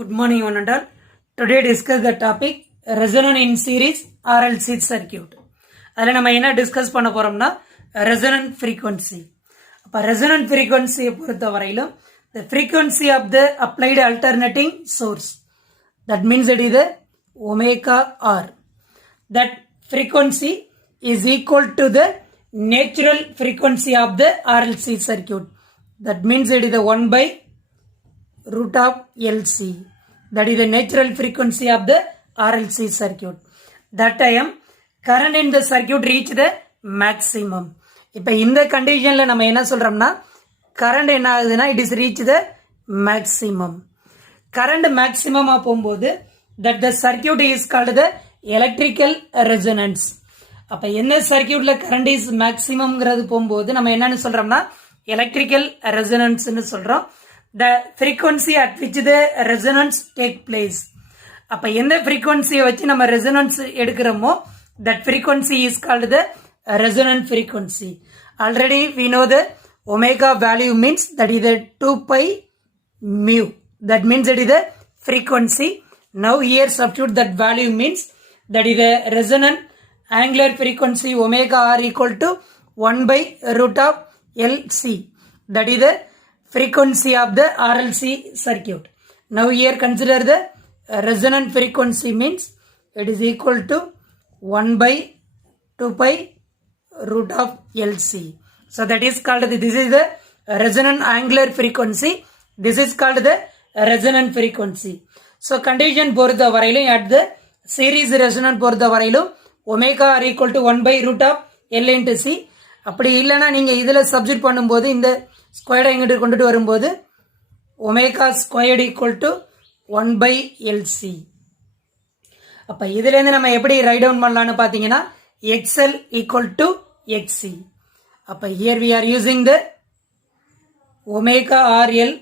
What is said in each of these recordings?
Good morning, one and all. Today discuss the topic resonant in series RLC circuit. அதில் நம்ம என்ன discuss பண்ண போறோம்னா resonant frequency. அப்ப resonant frequency பொறுத்த வரையிலும் the frequency of the applied alternating source. That means it is the omega R. That frequency is equal to the natural frequency of the RLC circuit. That means it is the 1 by root of LC. That is the natural frequency of the RLC circuit. That time current in the circuit reach the maximum. இப்போ இந்த கண்டிஷன்ல நம்ம என்ன சொல்றோம்னா current என்ன ஆகுதுன்னா it is reach the maximum. Current மேக்ஸிமமா போகும்போது that the circuit is called the electrical resonance. அப்ப என்ன சர்க்யூட்ல கரண்ட் இஸ் மேக்ஸிமம்ங்கிறது போகும்போது நம்ம என்னன்னு சொல்றோம்னா electrical resonance ன்னு சொல்றோம். The frequency at which the resonance take place. அப்ப எந்த frequency வச்சு நம்ம resonance எடுக்கிறோமோ that frequency is called the resonant frequency. Already we know the omega value means that is the 2 pi mu. That means that is the frequency. Now here substitute that value means that is the resonant angular frequency omega r equal to 1 by root of LC. That is the frequency of the RLC circuit. Now here consider the resonant frequency means it is equal to 1 by 2 pi root of LC. So that is called this is the resonant angular frequency. This is called the resonant frequency. So condition பொறுத்த வரையிலும் at the series resonant பொறுத்த வரையிலும் omega r equal to 1 by root of L into C. அப்படி இல்லைன்னா நீங்க இதுல substitute பண்ணும்போது இந்த ஸ்கொயர்டை இங்கிட்டு கொண்டுட்டு வரும்போது omega squared equal to 1 by LC. அப்ப இதுல இருந்து நம்ம எப்படி ரைட் டவுன் பண்ணலாம்னு பாத்தீங்கன்னா XL equal to XC. அப்ப here we are using the omega RL,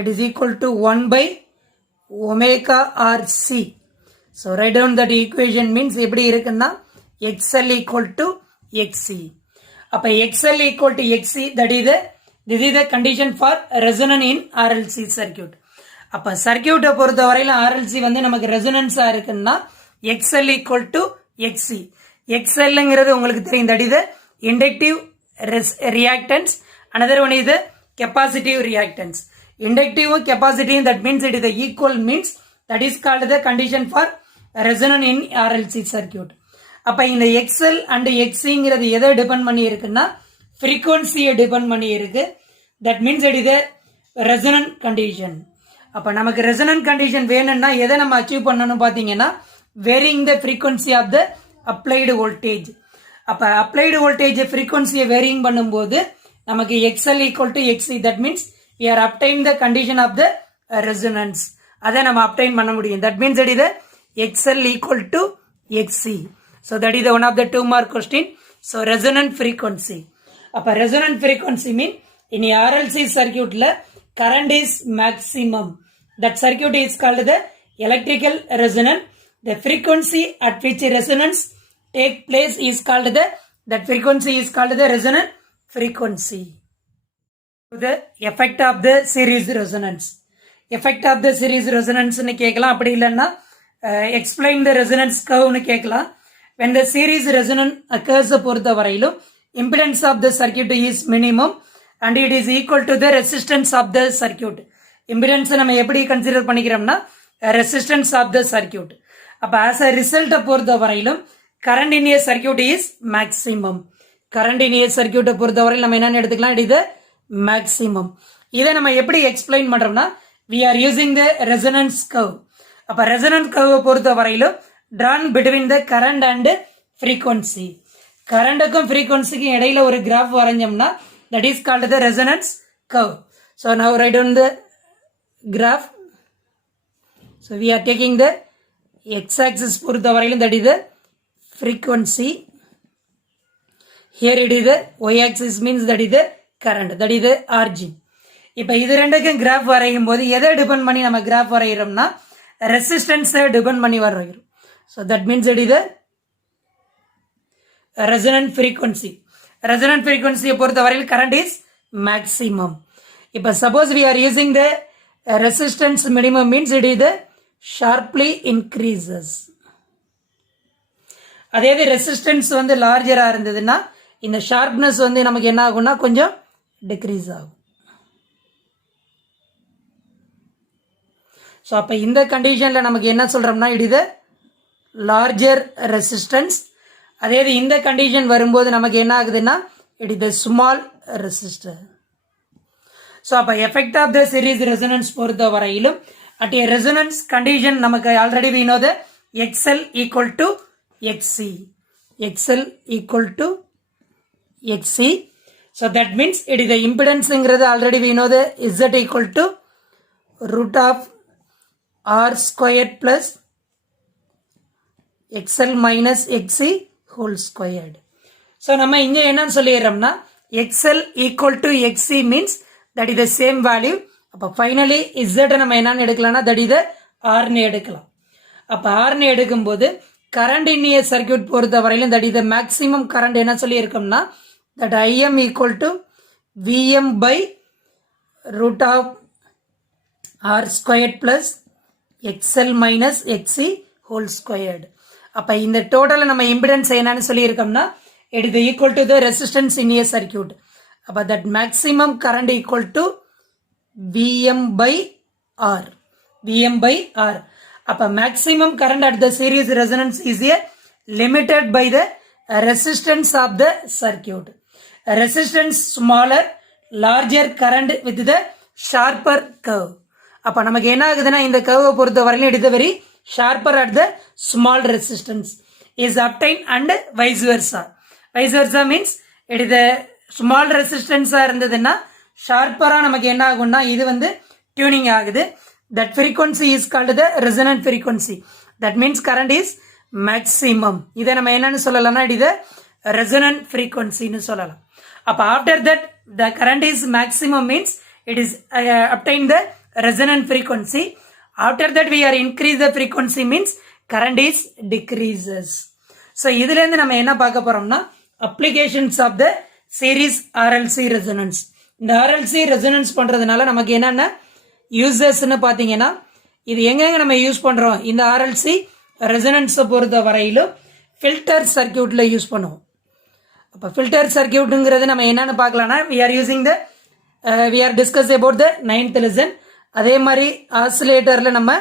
it is equal to 1 by omega RC. So write down that equation means எப்படி இருக்குன்னா XL equal to XC. அப்ப XL equal to XC, this is the condition for resonance in RLC circuit. அப்ப சர்க்யூட்டை பொறுத்த வரையில RLC வந்து நமக்கு ரெசோனன்ஸா இருக்குன்னா XL equal to XC. XLங்கிறது உங்களுக்கு தெரியும், that is the inductive reactance. Another one is the capacitive reactance. Inductive capacitive, that means it is the equal means that is called the condition for resonance in RLC circuit. அப்ப இந்த XL and XCங்கிறது எதை depend பண்ணி இருக்குன்னா frequency-யை depend பண்ணி இருக்கு. that means it is a resonant condition. அப்ப நமக்கு resonant condition வேணும்னா எதை நம்ம அச்சீவ் பண்ணணும் பாத்தீங்கன்னா varying the frequency of the applied voltage. அப்ப applied voltage frequency-யை varying பண்ணும்போது நமக்கு XL equal to XC, that means we are obtain the condition of the resonance. அதை நம்ம obtain பண்ண முடியும். that means it is the XL equal to XC. So that is the one of the 2 mark question. So resonant frequency. அப்ப resonant frequency mean in a RLC circuit la current is maximum. That circuit is called the electrical resonance. The frequency at which resonance take place is called that frequency is called the resonant frequency. The effect of the series resonance. Effect of the series resonance னு கேட்கலாம். அப்படி இல்லைன்னா explain the resonance curve னு கேட்கலாம். When the series resonance occurs பொறுத்த வரையிலும் impedance of the circuit is minimum and it is equal to the resistance of the circuit. Impedance நம்ம எப்படி consider பண்ணிக்கிறோம்னா resistance of the circuit. அப்ப as a result பொறுத்த வரையிலும் current in a circuit is maximum. current in a circuit பொறுத்த வரையிலும் நம்ம என்னன்னு எடுத்துக்கலாம், it is the maximum. இதை நம்ம எப்படி எக்ஸ்பிளைன் பண்றோம்னா we are using the resonance curve. அப்ப resonance curve பொறுத்த வரையிலும் drawn between the current and frequency. கரண்ட்டுக்கும் frequencyக்கும் இடையில ஒரு graph வரைஞ்சோம்னா that is called the resonance curve. So now write down the graph. So we are taking the x-axis பொறுத்த வரையிலும் that is the frequency. Here it is the y-axis means that is the current, that is the origin. இப்ப இது ரெண்டுக்கும் graph வரையும் போது எதை depend பண்ணி நம்ம கிராஃப் வரைகிறோம்னா ரெசிஸ்டன்ஸை டிபெண்ட் பண்ணி வரைகிறோம். So that means it is the resonant frequency. Resonant frequency பொறுத்த வரையில் current is maximum. இப்ப suppose we are using the resistance minimum means it is sharply increases. அதே இது ரெசிஸ்டன்ஸ் வந்து லார்ஜராக இருந்ததுன்னா இந்த ஷார்ப்னஸ் வந்து நமக்கு என்ன ஆகும்னா கொஞ்சம் டிக்ரீஸ் ஆகும். ஸோ அப்போ இந்த கண்டிஷனில் நமக்கு என்ன சொல்கிறோம்னா இட் இஸ் லார்ஜர் ரெசிஸ்டன்ஸ். அதே இது இந்த கண்டிஷன் வரும்போது நமக்கு என்ன ஆகுதுன்னா it is small resistor. So அப்போ effect of the series resonance பொறுத்த வரையிலும் அட் ஏ ரெசனன்ஸ் கண்டிஷன் நமக்கு already we know the XL equal to XC. XL equal to XC. So that means it is the impedance ingrathu already we know the Z equal to root of R squared plus XL minus XC whole squared. So நம்ம இங்க என்ன சொல்லிறோம்னா XL equal to XC means that is the same value. அப்ப finally Z நம்ம என்ன எடுக்கலாம்னா that is the R னு எடுக்கலாம். அப்ப R னு எடுக்கும்போது கரண்ட் இன் ஏ சர்க்யூட் பொறுத்த வரையிலும் தட் இது மேக்ஸிமம் கரண்ட் என்ன சொல்லி இருக்கோம்னா that IM equal to VM by root of R squared plus XL minus XC whole squared. அப்போ இந்த டோட்டலில் நம்ம இம்பிடன்ஸ் என்னன்னு சொல்லியிருக்கோம்னா it is equal to the resistance in a circuit. அப்போ that maximum current equal to VM by R. VM by R. அப்ப maximum current at the series resonance is a limited by the resistance of the circuit. Resistance smaller, larger current with the sharper curve. அப்ப நமக்கு என்ன ஆகுதுன்னா இந்த curve பொறுத்த வரையிலும் it is very sharper at the small resistance is obtained and vice versa. Vice versa means it is the small resistance இருந்ததுன்னா ஷார்ப்பரா நமக்கு என்ன ஆகும்னா இது வந்து டியூனிங் ஆகுது. That frequency is called the resonant frequency. That means current is maximum. இதை நம்ம என்னன்னு சொல்லலாம்னா இது resonant frequency னு சொல்லலாம். அப்ப after that the current is maximum means it is obtained the resonant frequency. After that we are increase the frequency means current is decreases. So இதுல இருந்து நம்ம என்ன பார்க்க போறோம்னா applications of the series RLC resonance. இந்த RLC resonance பண்றதுனால நமக்கு என்னன்னா யூசஸ்ன்னு பார்த்தீங்கன்னா இது எங்கெங்க நம்ம யூஸ் பண்ணுறோம் இந்த ஆர்எல்சி ரெசனன்ஸை பொறுத்த வரையிலும் ஃபில்டர் சர்க்கியூட்டில் யூஸ் பண்ணுவோம். அப்போ ஃபில்டர் சர்க்கியூட்டுங்கிறது நம்ம என்னென்னு பார்க்கலாம்னா we are discuss about the 9th lesson. அதே மாதிரி ஆசிலேட்டரில் நம்ம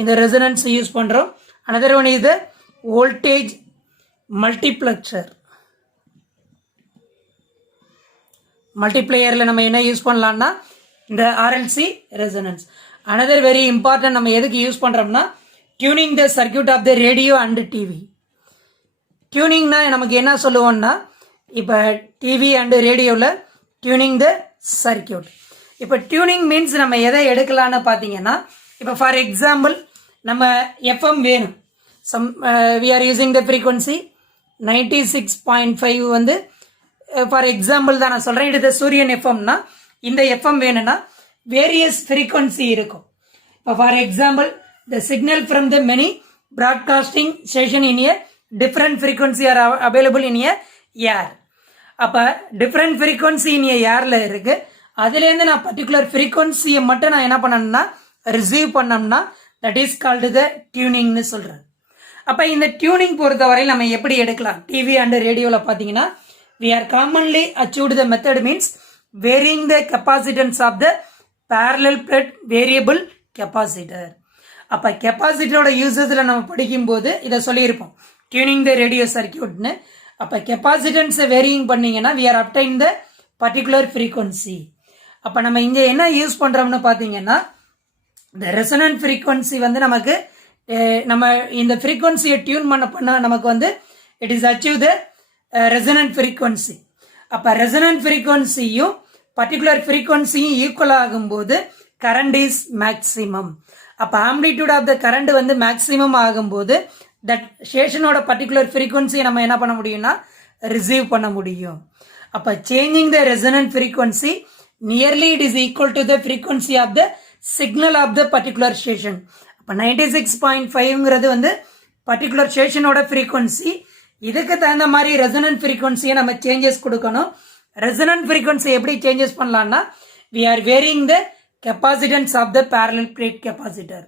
இந்த ரெசனன்ஸ் யூஸ் பண்ணுறோம். another one is the voltage multiplexer. மல்டிப்ளேயரில் நம்ம என்ன யூஸ் பண்ணலாம்னா இந்த RLC resonance. another very important நம்ம எதுக்கு யூஸ் பண்றோம்னா tuning the circuit of the radio and TV. tuningனா நமக்கு என்ன சொல்லுவோம்னா இப்போ டிவி அண்ட் ரேடியோவில் tuning the circuit. இப்போ tuning means நம்ம எதை எடுக்கலாம்னு பார்த்தீங்கன்னா இப்போ ஃபார் எக்ஸாம்பிள் நம்ம FM வேணும். we are using the frequency 96.5 வந்து ஃபார் எக்ஸாம்பிள் தான் நான் சொல்றேன். இது சூரியன் எஃப்எம்னா இந்த எஃப்எம் வேணும்னா வேரியஸ் ஃப்ரீக்வன்சி இருக்கும். இப்போ for example the signal from the many broadcasting station in a different frequency are available in a air. அப்போ டிஃப்ரெண்ட் ஃப்ரீக்வன்சி இன் ஏ ஏரில் இருக்கு. அதுலேருந்து நான் பர்டிகுலர் ஃப்ரீக்வன்சியை மட்டும் நான் என்ன பண்ணணும்னா ரிசீவ் பண்ணோம்னா தட் இஸ் கால்டு த டியூனிங்னு சொல்கிறேன். அப்போ இந்த டியூனிங் பொறுத்தவரையில் நம்ம எப்படி எடுக்கலாம் டிவி அண்ட் ரேடியோவில் பார்த்தீங்கன்னா we are commonly achieved the method means varying the capacitance of the parallel plate variable capacitor. அப்ப கெப்பாசிட்டரோட யூசஸ்ல நம்ம படிக்கும்போது இதை சொல்லியிருப்போம் டியூனிங் த ரேடியோ சர்க்கியூட்னு. அப்ப கெப்பாசிட்டன்ஸை வேரியிங் பண்ணீங்கன்னா we are obtain the particular frequency. அப்ப நம்ம இங்க என்ன யூஸ் பண்றோம்னு பாத்தீங்கன்னா இந்த ரெசனன்ட் ஃப்ரீக்வன்சி வந்து நமக்கு நம்ம இந்த ஃப்ரீக்வன்சியை டியூன் பண்ண நமக்கு வந்து it is achieve the resonant frequency. அப்போ ரெசனன்ட் ஃப்ரீக்வன்சியும் பர்டிகுலர் ஃப்ரீக்வன்சியும் ஈக்குவல் ஆகும்போது கரண்ட் இஸ் மேக்ஸிமம். அப்போ ஆம்பிளிடியூட் ஆஃப் த கரண்ட் வந்து மேக்ஸிமம் ஆகும்போது தட் ஸ்டேஷனோட பர்டிகுலர் ஃப்ரீக்வன்சியை நம்ம என்ன பண்ண முடியும்னா ரிசீவ் பண்ண முடியும். அப்போ changing the resonant frequency nearly it is equal to the frequency of the signal of the particular station. அப்போ 96.5ங்கிறது வந்து பர்டிகுலர் ஸ்டேஷனோட ஃப்ரீக்வன்சி. இதுக்கு தகுந்த மாதிரி ரெசனன்ட் ஃப்ரீக்வன்சியை நம்ம சேஞ்சஸ் கொடுக்கணும். ரெசனன்ட் ஃப்ரீக்வன்சி எப்படி சேஞ்சஸ் பண்ணலாம்னா we are varying the capacitance of the parallel plate capacitor.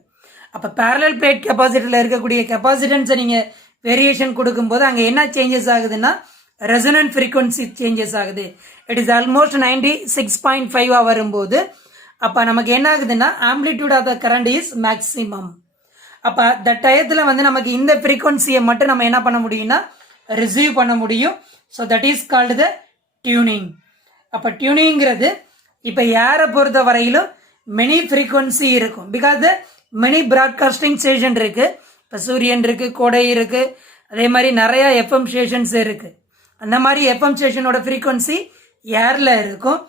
அப்போ parallel plate கெப்பாசிட்டரில் இருக்கக்கூடிய கெப்பாசிட்டன்ஸை நீங்கள் வேரியேஷன் கொடுக்கும்போது அங்கே என்ன சேஞ்சஸ் ஆகுதுன்னா ரெசனன்ட் ஃப்ரீக்வன்சி சேஞ்சஸ் ஆகுது. இட் இஸ் ஆல்மோஸ்ட் 96.5 வரும்போது அப்போ நமக்கு என்ன ஆகுதுன்னா amplitude of the current is maximum. அப்போ அந்த டயத்தில் வந்து நமக்கு இந்த ஃப்ரீக்வன்சியை மட்டும் நம்ம என்ன பண்ண முடியும்னா ரிசீவ் பண்ண முடியும். So that is called the tuning. அப்போ டியூனிங்கிறது இப்போ ஏரை பொறுத்த வரையிலும் மெனி ஃப்ரீக்வன்சி இருக்கும். Because the many broadcasting station இருக்குது. இப்போ சூரியன் இருக்குது, கோடை இருக்குது, அதே மாதிரி நிறையா எஃப்எம் ஸ்டேஷன்ஸ் இருக்குது. அந்த மாதிரி எஃப்எம் ஸ்டேஷனோட ஃப்ரீக்வன்சி ஏரில் இருக்கும்.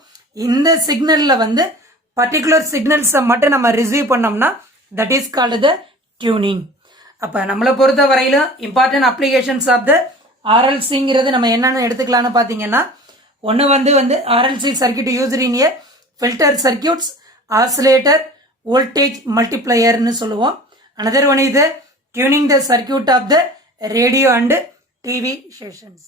இந்த சிக்னலில் வந்து பர்டிகுலர் சிக்னல்ஸை மட்டும் நம்ம ரிசீவ் பண்ணோம்னா that is called the tuning. அப்போ நம்மளை பொறுத்த வரையிலும் இம்பார்ட்டன்ட் அப்ளிகேஷன்ஸ் ஆஃப் த ஆர்எல்சிங்கிறது நம்ம என்னென்னு எடுத்துக்கலான்னு பார்த்தீங்கன்னா ஒன்று வந்து RLC circuit used in a filter circuits, oscillator, voltage மல்டிப்ளையர்னு சொல்லுவோம். அனதர் ஒன் இது tuning the circuit of the radio and TV stations.